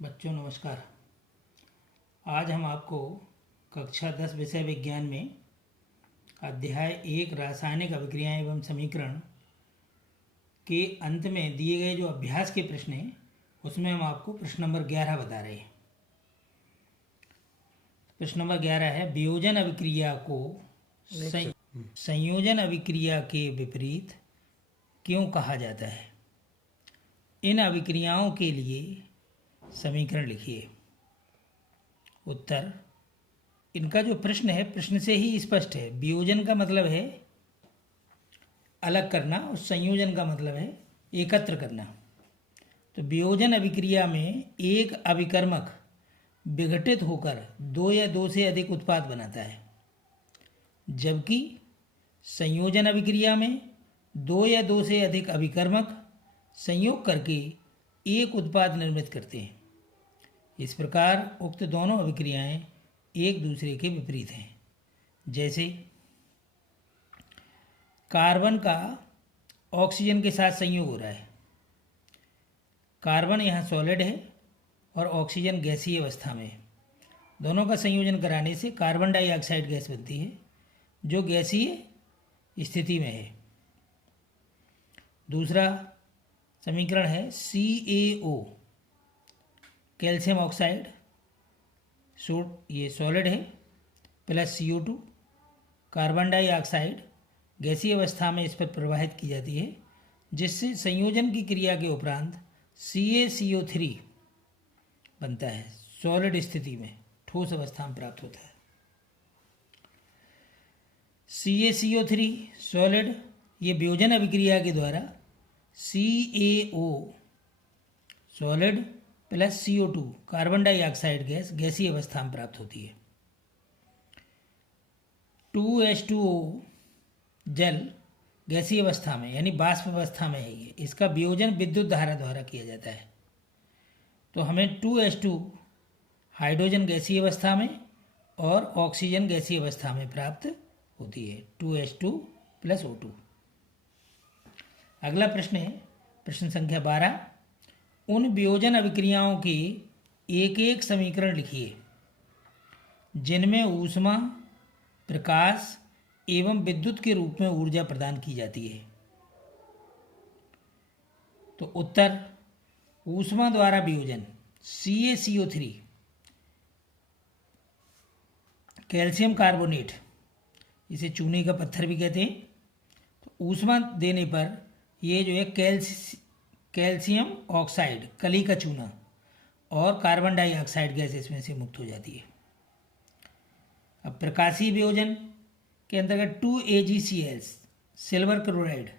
बच्चों नमस्कार। आज हम आपको कक्षा 10 विषय विज्ञान में अध्याय 1 रासायनिक अभिक्रियाएं एवं समीकरण के अंत में दिए गए जो अभ्यास के प्रश्न हैं उसमें हम आपको प्रश्न नंबर 11 बता रहे हैं। प्रश्न नंबर 11 है वियोजन अभिक्रिया को संयोजन अभिक्रिया के विपरीत क्यों कहा जाता है। इन अभिक्रियाओं के लिए समीकरण लिखिए। उत्तर, इनका जो प्रश्न है प्रश्न से ही स्पष्ट है। वियोजन का मतलब है अलग करना और संयोजन का मतलब है एकत्र करना। तो वियोजन अभिक्रिया में एक अभिकर्मक विघटित होकर दो या दो से अधिक उत्पाद बनाता है, जबकि संयोजन अभिक्रिया में दो या दो से अधिक अभिकर्मक संयोग करके एक उत्पाद निर्मित करते हैं। इस प्रकार उक्त दोनों अभिक्रियाएं एक दूसरे के विपरीत हैं। जैसे कार्बन का ऑक्सीजन के साथ संयोग हो रहा है। कार्बन यहाँ सॉलिड है और ऑक्सीजन गैसीय अवस्था में है। दोनों का संयोजन कराने से कार्बन डाइऑक्साइड गैस बनती है जो गैसीय स्थिति में है। दूसरा समीकरण है CaO, कैल्शियम ऑक्साइड, ये सॉलिड है, प्लस CO2, कार्बन डाइऑक्साइड गैसीय अवस्था में इस पर प्रवाहित की जाती है, जिससे संयोजन की क्रिया के उपरांत CaCO3 बनता है। सॉलिड स्थिति में ठोस अवस्था में प्राप्त होता है। CaCO3 सॉलिड, ये वियोजन अभिक्रिया के द्वारा CaO solid plus CO2 carbon dioxide gas गैसीय अवस्था में प्राप्त होती है। 2H2O जल गैसीय अवस्था में यानी वाष्प अवस्था में है। ये इसका वियोजन विद्युत धारा द्वारा किया जाता है। तो हमें 2H2 हाइड्रोजन गैसीय अवस्था में और ऑक्सीजन गैसीय अवस्था में प्राप्त होती है। 2H2 plus O2। अगला प्रश्न है प्रश्न संख्या 12। उन वियोजन अभिक्रियाओं के एक एक समीकरण लिखिए जिनमें ऊष्मा, प्रकाश एवं विद्युत के रूप में ऊर्जा प्रदान की जाती है। तो उत्तर, ऊष्मा द्वारा वियोजन CaCO3 कैल्शियम कार्बोनेट, इसे चूने का पत्थर भी कहते हैं। तो ऊष्मा देने पर ये जो है कैल्शियम ऑक्साइड कली का चूना और कार्बन डाइऑक्साइड गैस इसमें से मुक्त हो जाती है। अब प्रकाशीय वियोजन के अंतर्गत 2AgCl सिल्वर क्लोराइड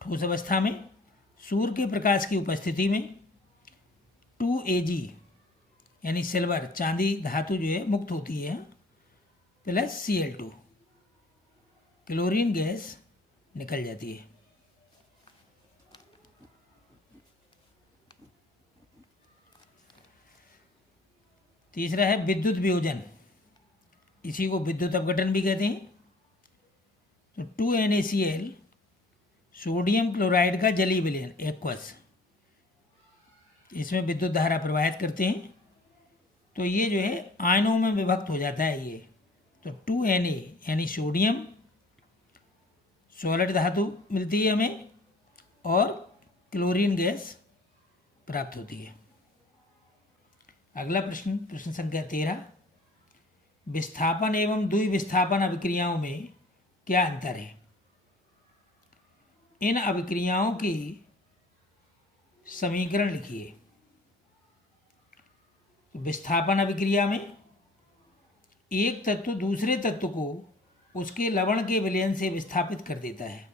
ठोस अवस्था में सूर्य के प्रकाश की उपस्थिति में 2Ag यानी सिल्वर चांदी धातु जो है मुक्त होती है, प्लस Cl2 क्लोरीन गैस निकल जाती है। तीसरा है विद्युत वियोजन, इसी को विद्युत अपघटन भी कहते हैं। तो 2NaCl सोडियम क्लोराइड का जलीय विलयन एक्वस, इसमें विद्युत धारा प्रवाहित करते हैं। तो ये जो है आयनों में विभक्त हो जाता है ये। तो 2Na यानी सोडियम सॉलिड धातु मिलती है हमें और क्लोरीन गैस प्राप्त होती है। अगला प्रश्न प्रश्न संख्या 13। विस्थापन एवं द्विविस्थापन अभिक्रियाओं में क्या अंतर है। इन अभिक्रियाओं की समीकरण लिखिए। विस्थापन अभिक्रिया में एक तत्व दूसरे तत्व को उसके लवण के विलयन से विस्थापित कर देता है,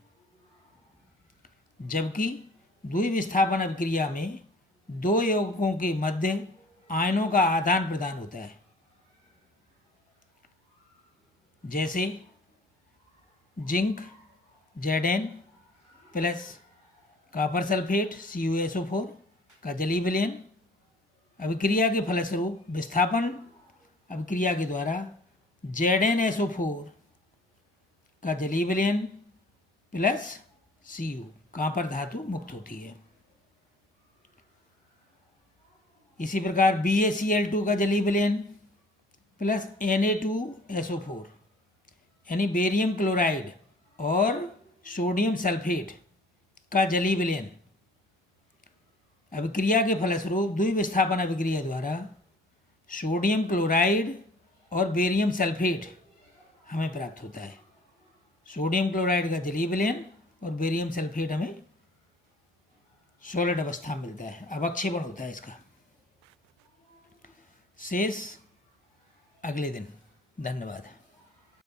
जबकि द्विविस्थापन अभिक्रिया में दो यौगिकों के मध्य आयनों का आदान प्रदान होता है। जैसे zinc Zn plus copper sulphate CuSO4 का जलीय विलयन अभिक्रिया के फलस्वरूप विस्थापन अभिक्रिया के द्वारा ZnSO4 का जलीय विलयन प्लस Cu कॉपर धातु मुक्त होती है। इसी प्रकार BaCl2 का जलीय विलयन प्लस Na2SO4 यानी बेरियम क्लोराइड और सोडियम सल्फेट का जलीय विलयन अभिक्रिया के फलस्वरूप द्विविस्थापन अभिक्रिया द्वारा सोडियम क्लोराइड और बेरियम सल्फेट हमें प्राप्त होता है। सोडियम क्लोराइड का जलीय विलयन और बेरियम सल्फेट हमें सॉलिड अवस्था में मिलता है, अवक्षेपण होता है इसका। शेष अगले दिन। धन्यवाद।